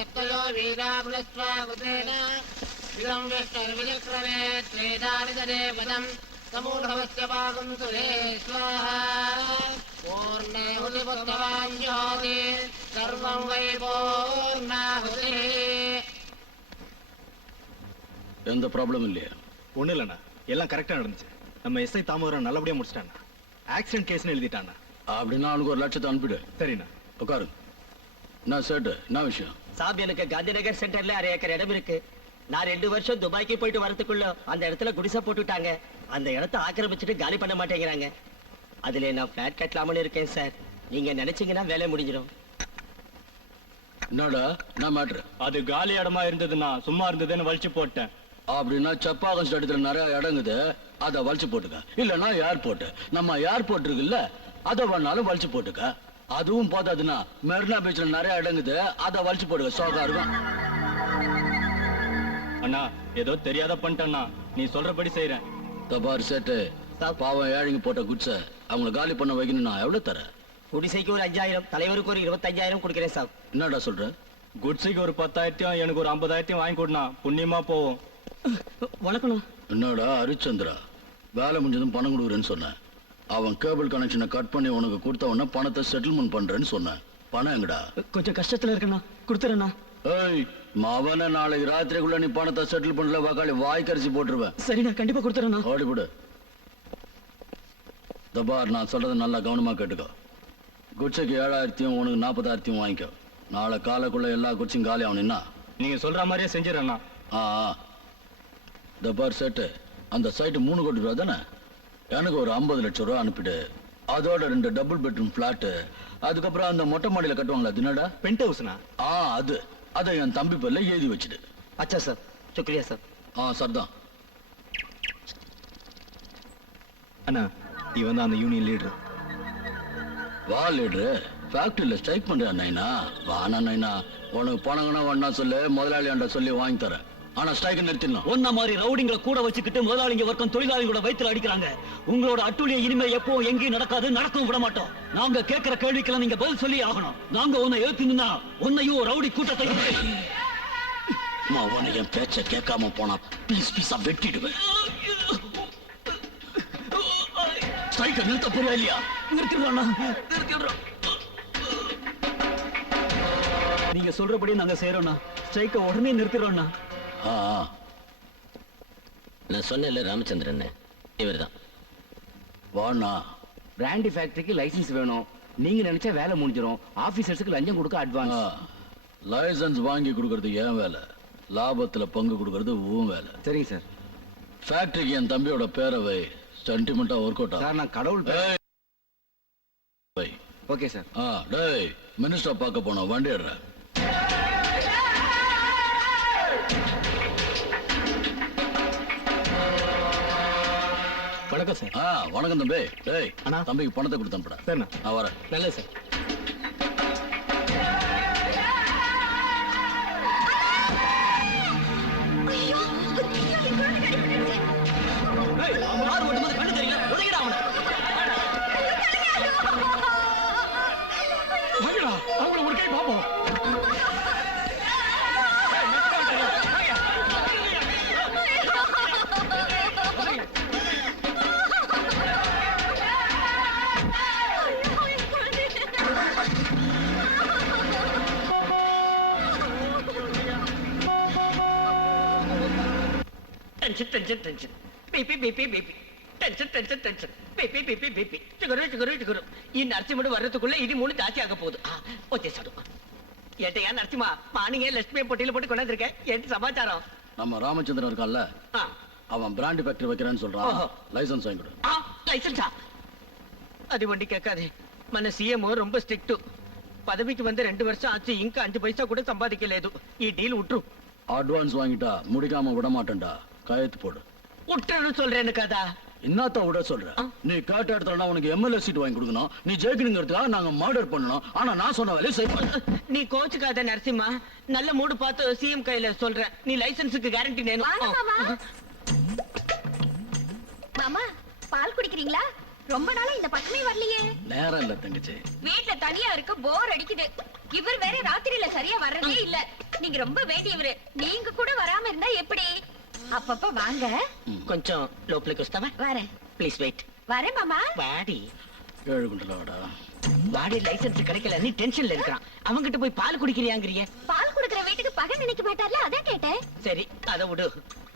सप्तयो वीरापुलस्वागुतेन विदं विष्णुर्विचक्रमे त्रेदानिदने पदं समूढवस्य पागुं सुरे स्वाहा पूर्णाहुतिपुत्रवाञ्जोति सर्वं वै पूर्णाहुतिः. எந்த ப்ராப்ளம் இல்லையா? ஒண்ணு இல்லண்ணா, எல்லாம் கரெக்டா நடந்துச்சு. நம்ம எஸ்ஐ தாமோதரன் நல்லபடியா முடிச்சிட்டாண்ணா. ஆக்சிடென்ட் கேஸ்னு எழுதிட்டாண்ணா. அப்படின்னா அவனுக்கு 1 லட்சத்தை அனுப்பிடு. சரிண்ணா. உட்காரு. நான் சேட்டு, என்ன விஷயம்? சாப், எனக்கு காந்தி நகர் சென்டர்ல 1/2 ஏக்கர் இடம் இருக்கு. நான் 2 வருஷம் துபாய்க்கு போயிட்டு வரதுக்குள்ள அந்த இடத்துல குடிசை போட்டுட்டாங்க. அந்த இடத்தை ஆக்கிரமிச்சுட்டு காலி பண்ண மாட்டேங்கிறாங்க. அதுல நான் பிளாட் கட்டலாம்னு இருக்கேன் சார். நீங்க நினைச்சீங்கன்னா வேலை முடிஞ்சிடும். என்னடா நான் மேட்ரு? அது காலி இடமா இருந்ததுன்னா சும்மா இருந்ததுன்னு வலிச்சு போட்டேன். அப்படின்னா செப்பாக்கம் ஸ்டேடியத்துல நிறைய இடங்குது, அதை வலிச்சு போட்டுக்க. இல்லன்னா ஏர்போர்ட், நம்ம ஏர்போர்ட் இருக்குல்ல, அதை வேணாலும் வலிச்சு போட்டுக்க. அதுவும் போதாதுன்னா மெரினா பீச்ல நிறைய இடங்குது, அதை வலிச்சு போட்டுக்க. சோகா இருக்கும். அண்ணா ஏதோ தெரியாத பண்ணிட்டேன்னா, நீ சொல்றபடி செய்யறேன். தபார் சேட்டு, பாவம் ஏழைங்க போட்ட குட்ஸ அவங்களை காலி பண்ண வைக்கணும். நான் எவ்வளவு தரேன்? குடிசைக்கு ஒரு 5000, தலைவருக்கு ஒரு 25,000 கொடுக்கிறேன் சார். என்னடா சொல்ற? குட்ஸைக்கு ஒரு 10,000, எனக்கு ஒரு 50,000 வாங்கி கொடுனா புண்ணியமா போவோம். வணக்கம். என்னடா ஹரிச்சந்திரா, வேலை முடிஞ்சதும் பணம் கொடுக்குறேன்னு சொன்னேன். அவன் கேபிள் கனெக்ஷனை கட் பண்ணி உனக்கு கொடுத்தவன பணத்தை செட்டில்மெண்ட் பண்றேன்னு சொன்னேன். பணம் எங்கடா? கொஞ்சம் கஷ்டத்துல இருக்கண்ணா, கொடுத்துறேண்ணா. ஏய் மாவன, நாளைக்கு ராத்திரிக்குள்ள நீ பணத்தை செட்டில் பண்ணல வாக்காளி வாய்க்கரிசி போட்டுருவேன். சரிண்ணா, கண்டிப்பா கொடுத்துறேண்ணா. ஓடிவிடு. தபார், நான் சொல்றதை நல்லா கவனமா கேட்டுக்கோ. குட்ஸுக்கு 7,000 உனக்கு 40,000 வாங்கிக்கோ. நாளை காலைக்குள்ள எல்லா குட்ஸும் காலி ஆகணும்னா நீங்க சொல்ற மாதிரியே செஞ்சிடறேண்ணா. தபார் சேட்டு, அந்த சைட்டு 3 கோடி ரூபா தானே? எனக்கு ஒரு 50 லட்சம் ரூபா அனுப்பிடு. அதோட 2 டபுள் பெட்ரூம் பிளாட்டு, அதுக்கப்புறம் அந்த மொட்டை மாடியில கட்டுவாங்களா தினடா, பென்ட் ஹவுஸ்னா? அதை என் தம்பி பேர்ல எழுதி வச்சுடு. அச்சா சார், சுக்ரியா சார். சரிதான். அண்ணா, இவன் தான் அந்த யூனியன் லீடர். வா லீடரு, ஃபேக்டரியில ஸ்ட்ரைக் பண்றியா நைனா? வானா நைனா, உனக்கு பணங்கன்னா வேணா சொல்லு, முதலாளியாண்ட சொல்லி வாங்கி தரேன். ஆனா ஸ்ட்ரைக் நிறுத்திடணும். ஒன்ன மாதிரி ரவுடிங்களை கூட வச்சுக்கிட்டு முதலாளிங்க வர்க்கம் தொழிலாளிகளோட வயித்துல அடிக்கிறாங்க. உங்களோட அட்டூழிய இனிமே எப்போ எங்கேயும் நடக்காது, நடக்கவும் விட மாட்டோம். நாங்க கேட்கிற கேள்விக்கெல்லாம் நீங்க பதில் சொல்லி ஆகணும். நாங்க உன்னை எழுப்பினா உன்னையும் ரவுடி கூட்டத்தை உன்னை என் பேச்ச கேட்காம போனா பீஸ் பீஸா வெட்டிடுவேன். ஸ்ட்ரைக்க நிறுத்த போறியா இல்லையா? நிறுத்திடுறோம். நீங்க சொல்றபடி நாங்க செய்யறோம்னா, ஸ்ட்ரைக்க உடனே நிறுத்திடுறோம்னா. நான் சொன்னேன்ல ராமச்சந்திரன், இவர்தான். வாண்ணா. பிராண்டி ஃபேக்டரிக்கு லைசன்ஸ் வேணும். நீங்க நினைச்சா வேலை முடிஞ்சிடும். ஆபீசர்ஸ்க்கு லஞ்சம் கொடுக்க அட்வான்ஸ். லைசன்ஸ் வாங்கி கொடுக்கறது ஏன் வேலை, லாபத்துல பங்கு கொடுக்கறது உன் வேலை. சரிங்க சார். ஃபேக்டரிக்கு என் தம்பியோட பேரை வை. சென்டிமெண்டா ஒர்க் அவுட் சார், நான் கடவுள் ஓகே சார். டேய், மினிஸ்டர் பார்க்க போனோம், வண்டி எடுறேன். வணக்கம் சார். வணக்கம் தம்பி. டேய் அண்ணா, தம்பிக்கு பணத்தை கொடுத்து அனுப்புடா. சரிண்ணா. நான் வரேன். நல்லது சார். அவங்கள ஒரு கை பாப்போம். Tension BP BP BP tension BP BP BP sugar sugar sugar. இந்த அரிசி மட்டும் வர்றதுக்குள்ள இது 3 ஜாஸ்தி ஆக போகுது. Okay sir. ஏட்டையா நரசிம்மா மார்னிங்கே லட்சுமி பொட்டியில போட்டு கொண்டாந்துருக்கேன் என்ன சமாச்சாரம்? நம்ம ராமச்சந்திரன் இருக்கான்ல, ஆ, அவன் பிராண்ட் ஃபேக்டரி வைக்கிறேன்னு சொல்றான். ஓஹோ. லைசன்ஸ் வாங்கி கொடு. ஆ, லைசன்ஸா? அது வண்டி கேட்காது. మన సీఎం ரொம்ப స్ట్రిక్ట్. పదవికి வந்து 2 வருஷம் ஆச்சு, ఇంకా 5 பைசா கூட சம்பாதிக்கలేదు. ఈ డీల్ ఉట్రు. அட்வான்ஸ் வாங்கிட்டா முடிக்காம விட மாட்டேன்டா. கையெழுத்து போடு. உட்றன்னு சொல்றேன்னு கதா. என்னத்த விட சொல்ற? நீ கேட்ட இடத்துல உனக்கு எம்எல்ஏ சீட் வாங்கி கொடுக்கணும். நீ ஜெயிக்கணுங்கிறதுக்காக நாங்க மர்டர் பண்ணணும். ஆனா நான் சொன்ன வேலையை செய்ய. நீ கோச்சுக்காத நரசிம்மா. நல்ல மூடு பார்த்து சிஎம் கையில சொல்றேன். நீ லைசன்ஸுக்கு கேரண்டி வேணும். மாமா பால் குடிக்கிறீங்களா? ரொம்ப நாளா இந்த பக்கமே வரலையே. நேரம் இல்ல தங்கச்சி. வீட்ல தனியா இருக்க போர் அடிக்குது. இவர் வேற ராத்திரியில சரியா வர்றதே இல்ல. நீங்க ரொம்ப வேண்டியவரு. நீங்க கூட வராம இருந்தா எப்படி? அப்பப்ப வாங்க. కొంచెం లోపలికి వస్తావా? வரேன். Please wait. வரேன் மாமா. வாடி. 7 குண்டலாடா. வாடி லைசன்ஸ் கிடைக்கல நீ டென்ஷன்ல இருக்கறான். அவங்கிட்ட போய் பால் குடிக்கிறியாங்கறியே. பால் குடுக்குற வீட்டுக்கு பகை நினைக்க மாட்டார்ல, அதான் கேட்டேன். சரி அத விடு.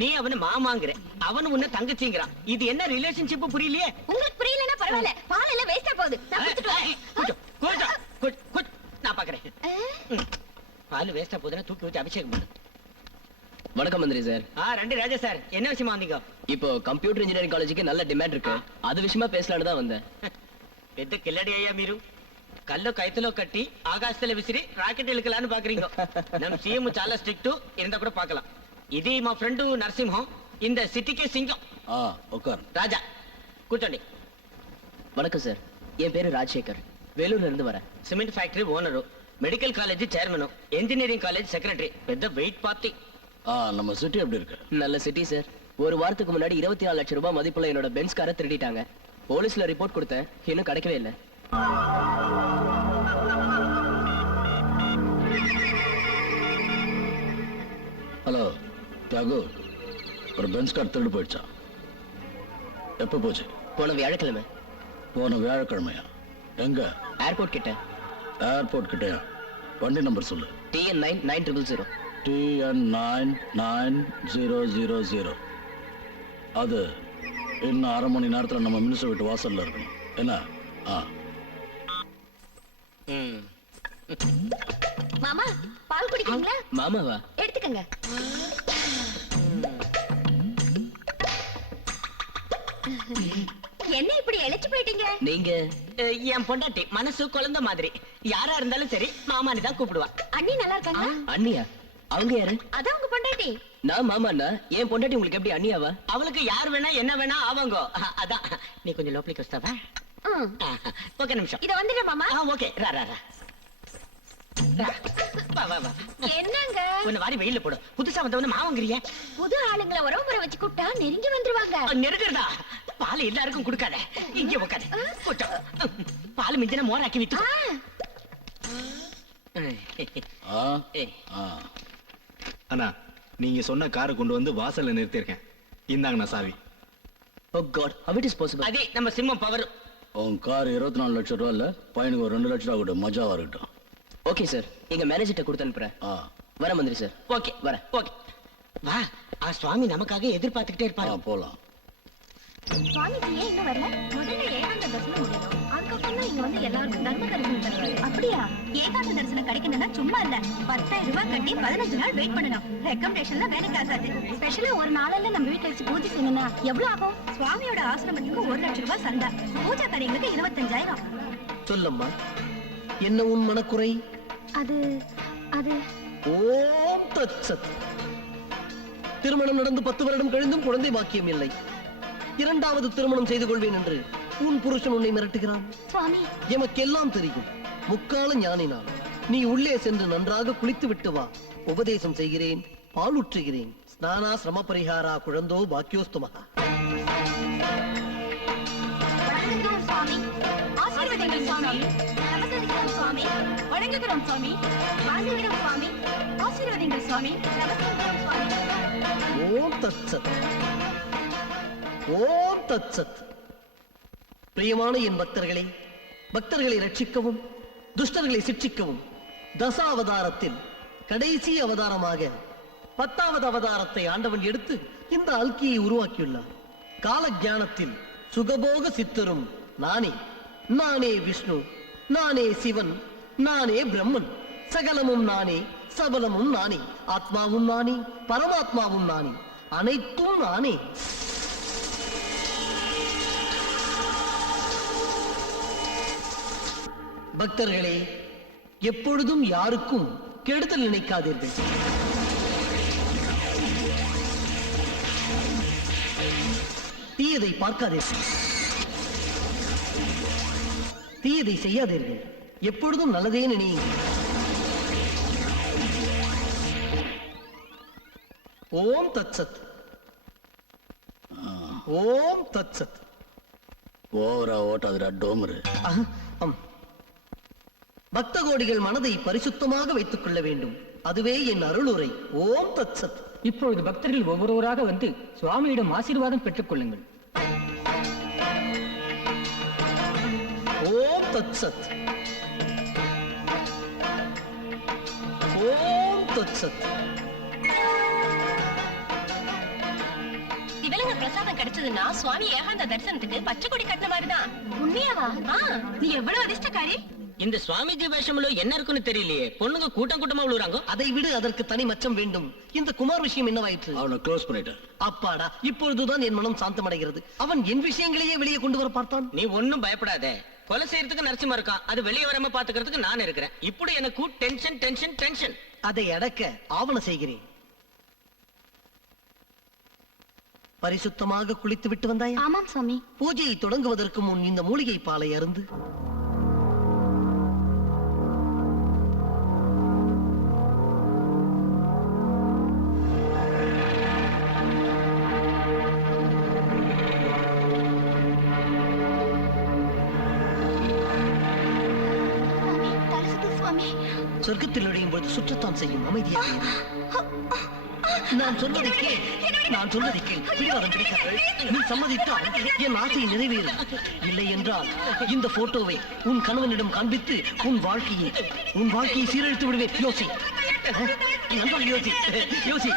நீ அவன மாமாங்கற, அவன் உன்ன தங்கச்சிங்கறான். இது என்ன ரிலேஷன்ஷிப் புரியலையே? உங்களுக்கு புரியலனா பரவாயில்ல. பால் எல்லாம் வேஸ்டா போகுது. நான் குடிச்சிட்டு வரேன். நான் பாக்குறேன். பால் வேஸ்டா போகுதுன்னா தூக்கி வச்சு அபிஷேகம் பண்ணு. வணக்கம் மந்திரி சார். ரெண்டு ராஜா சார், என்ன விஷயமா வந்தீங்க? இப்போ கம்ப்யூட்டர் இன்ஜினியரிங் காலேஜுக்கு நல்ல டிமாண்ட் இருக்கு. அது விஷயமா பேசலான்னு தான் வந்தேன். పెద్ద కిల్లడి అయ్యా మీరు. కళ్ళు కైతలో కట్టి ఆకాశంలో విసిరి రాకెట్ ఎలుకలాன்னு பாக்குறீங்க. நம்ம சிஎம் చాలా ஸ்ட்ரிக்ட் இருந்தா கூட பார்க்கலாம். ఇది మా ఫ్రెండ్ నరసింహం, இந்த சிட்டிக்கே சிங்கம். உட்கார். ராஜா கூச்சண்டி. வணக்கம் சார், என் பேரு ராஜசேகர், வேலூர்ல இருந்து வரேன். Cement factory owner, medical college chairman, engineering college secretary, పెద్ద వెయిట్ பார்ட்டி. நம்ம சிட்டி எப்படி இருக்கு? நல்ல சிட்டி சார். ஒரு வாரத்துக்கு முன்னாடி 24 லட்சம் ரூபாய் மதிப்புள்ள என்னோட பென்ஸ் காரை திருடிட்டாங்க. போலீஸ்ல ரிப்போர்ட் கொடுத்தேன், இன்னும் கிடைக்கவே இல்லை. ஹலோ தியாகு, ஒரு பென்ஸ் கார் திருடு போயிடுச்சா? எப்ப போச்சு? போன வியாழக்கிழமை. போன வியாழக்கிழமையா? எங்க? ஏர்போர்ட் கிட்ட. ஏர்போர்ட் கிட்டயா? வண்டி நம்பர் சொல்லு. TN 99000. TN 99000. அது இன்னும் 1/2 மணி நேரத்துல நம்ம மினிஸ்டர் வீட்டு வாசல்ல இருக்கணும். என்ன? மாமா பால் குடிக்கிறீங்களா? மாமாவா? எடுத்துக்கங்க. என்ன இப்படி இழைச்சு போயிட்டீங்க? நீங்க? என் பொண்டாட்டி மனசு குழந்தை மாதிரி. யாரா இருந்தாலும் சரி மாமானி தான் கூப்பிடுவா. அண்ணி நல்லா இருக்காங்க? அண்ணியா? அவங்க யாரு? அதான் உங்க பொண்டாட்டி. நான் மாமாண்ணா, என் பொண்டாட்டி உங்களுக்கு எப்படி அண்ணியாவா? அவளுக்கு யார் வேணா என்ன வேணா ஆவாங்க. அதான் நீ கொஞ்சம் லோப்ளிக்கு வஸ்தாவா? ஓகே நிமிஷம். இத வந்துடுறேன் மாமா. ஓகே ரா ரா ரா. வா வா வா. என்னங்க உன்னை வாரி வெயில்ல போடு. புதுசா வந்தவன மாவங்கறியே. புது ஆளுங்களை உறவு முறை வச்சு கூப்பிட்டா நெருங்கி வந்துருவாங்க. நெருங்கறதா? பால் எல்லாருக்கும் கொடுக்காத. இங்க உட்காரு. போட்டோ. பால் மிஞ்சின மோராக்கி வித்து. அண்ணா, நீங்க சொன்ன காரை கொண்டு வந்து வாசல்ல நிறுத்தியிருக்கேன். இந்தாங்கண்ணா சாவி. Oh God, how it is possible? அதே நம்ம சிம்மம் பவர். உன் கார் 24 லட்சம் ரூபா இல்ல, பையனுக்கு ஒரு 2 லட்சம் ரூபா கொடு, மஜாவா இருக்கட்டும். ஓகே சார், எங்க மேனேஜர்ட்ட கொடுத்து அனுப்புறேன். வர மந்திரி சார். ஓகே வரேன். ஓகே வா. சுவாமி நமக்காக எதிர்பார்த்துக்கிட்டே இருப்பாரு. போலாம். சுவாமிஜி ஏன் இன்னும் வரல? முதல்ல ஏகாந்த தரிசனம் முடியணும். அதுக்கப்புறம் தான் இங்க வந்து எல்லாருக்கும் தர்ம தரிசனம் தருவாரு. அப்படியா? ஏகாந்த தரிசனம் கிடைக்கணும்னா சும்மா இல்ல, 10,000 ரூபாய் கட்டி 15 நாள் வெயிட் பண்ணணும். ரெக்கமெண்டேஷன்ல வேலைக்கு ஆகாது. ஸ்பெஷலா ஒரு நாளையில நம்ம வீட்டுல வச்சு பூஜை செய்யணும்னா எவ்வளவு ஆகும்? சுவாமியோட ஆசிரமத்துக்கு 1 லட்சம் ரூபாய் சந்தா, பூஜா காரியங்களுக்கு 25,000. சொல்லம்மா, என்ன உன் மனக்குறை? அது ஓம் தத் சத். திருமணம் நடந்து 10 வருடம் கழிந்தும் குழந்தை பாக்கியம் இல்லை. 2வது திருமணம் செய்து கொள்வேன் என்று உன் புருஷன் உன்னை மிரட்டுகிறான். சுவாமி, எமக்கெல்லாம் தெரியும். முக்கால ஞானினான். நீ உள்ளே சென்று நன்றாக குளித்து விட்டு வா. உபதேசம் செய்கிறேன், பாலுற்றுகிறேன். ஸ்நானா சிரம பரிகாரா குழந்தோ பாக்கியோஸ்துமகா. வணங்குகிறோம் சுவாமி. ஆசீர்வதிங்கள் சுவாமி. நமஸ்காரம் சுவாமி. வணங்குகிறோம் சுவாமி. வாழ்த்துகிறோம் சுவாமி. ஆசீர்வதிங்கள் சுவாமி. நமஸ்காரம் சுவாமி. ஓம் தத் சத். ஓம் தத் சத். பிரியமான என் பக்தர்களே, பக்தர்களை ரட்சிக்கவும் துஷ்டர்களை சிட்சிக்கவும் தசாவதாரத்தில் கடைசி அவதாரமாக 10வது அவதாரத்தை ஆண்டவன் எடுத்து இந்த அல்கியை உருவாக்கியுள்ளார். கால ஞானத்தில் சுகபோக சித்தரும் நானே. நானே விஷ்ணு, நானே சிவன், நானே பிரம்மன். சகலமும் நானே, சபலமும் நானே, ஆத்மாவும் நானே, பரமாத்மாவும் நானே, அனைத்தும் நானே. பக்தர்களே, எப்பொழுதும் யாருக்கும் கெடுதல் நினைக்காதீர்கள். தீயதை பார்க்காதீர்கள், தீயதை செய்யாதீர்கள், எப்பொழுதும் நல்லதே நினையுங்கள். ஓம் தத்சத், ஓம் தத்சத். ஓவரா ஓட்டாதுடா டோமரு. பக்த கோடிகள் மனதை பரிசுத்தமாக வைத்துக் கொள்ள வேண்டும். அதுவே என் அருளுரை. ஓம் தத்சத். இப்பொழுது பக்தர்கள் ஒவ்வொருவராக வந்து சுவாமியிடம் ஆசீர்வாதம் பெற்றுக் கொள்ளுங்கள். ஓம் தத்சத், ஓம் தத்சத். இவளுங்க பிரசாதம் கிடைச்சதுன்னா சுவாமி ஏகாந்த தரிசனத்துக்கு பச்சை கொடி கட்டின மாதிரிதான். உண்மையாவா? நீ எவ்வளவு அதிர்ஷ்டக்காரி. இந்த சுவாமிஜி வேஷம்ல என்ன இருக்குன்னு தெரியலையே. பொண்ணுங்க கூட்டம் கூட்டமா விழுறாங்க. அதை விடு, அதற்கு தனி மச்சம் வேண்டும். இந்த குமார் விஷயம் என்னவாயிற்று? அவனை க்ளோஸ் பண்ணிட்டேன். அப்பாடா, இப்பொழுதுதான் என் மனம் சாந்தமடைகிறது. அவன் என் விஷயங்களையே வெளியே கொண்டு வர பார்த்தான். நீ ஒண்ணும் பயப்படாத. கொலை செய்யறதுக்கு நரசிம்ம இருக்கான். அது வெளியே வராம பாத்துக்கிறதுக்கு நான் இருக்கிறேன். இப்படி எனக்கு டென்ஷன் டென்ஷன் டென்ஷன். அதை அடக்க ஆவண செய்கிறேன். பரிசுத்தமாக குளித்து விட்டு வந்தாயா? ஆமாம் சுவாமி. பூஜையை தொடங்குவதற்கு முன் இந்த மூலிகை பாலை அருந்து. சொர்க்கத்தில் நுழையும் பொழுது சுற்றத்தான் செய்யும். அமைதியாக நான் சொல்வதை கேள், நான் சொல்வதை கேள். பிடிவாதம் பிடிக்காது. நீ சம்மதித்தால் என் ஆசை நிறைவேறும். இல்லை என்றால் இந்த போட்டோவை உன் கணவனிடம் காண்பித்து உன் வாழ்க்கையை சீரழித்து விடுவேன். யோசி, நன்றாக யோசி, யோசி.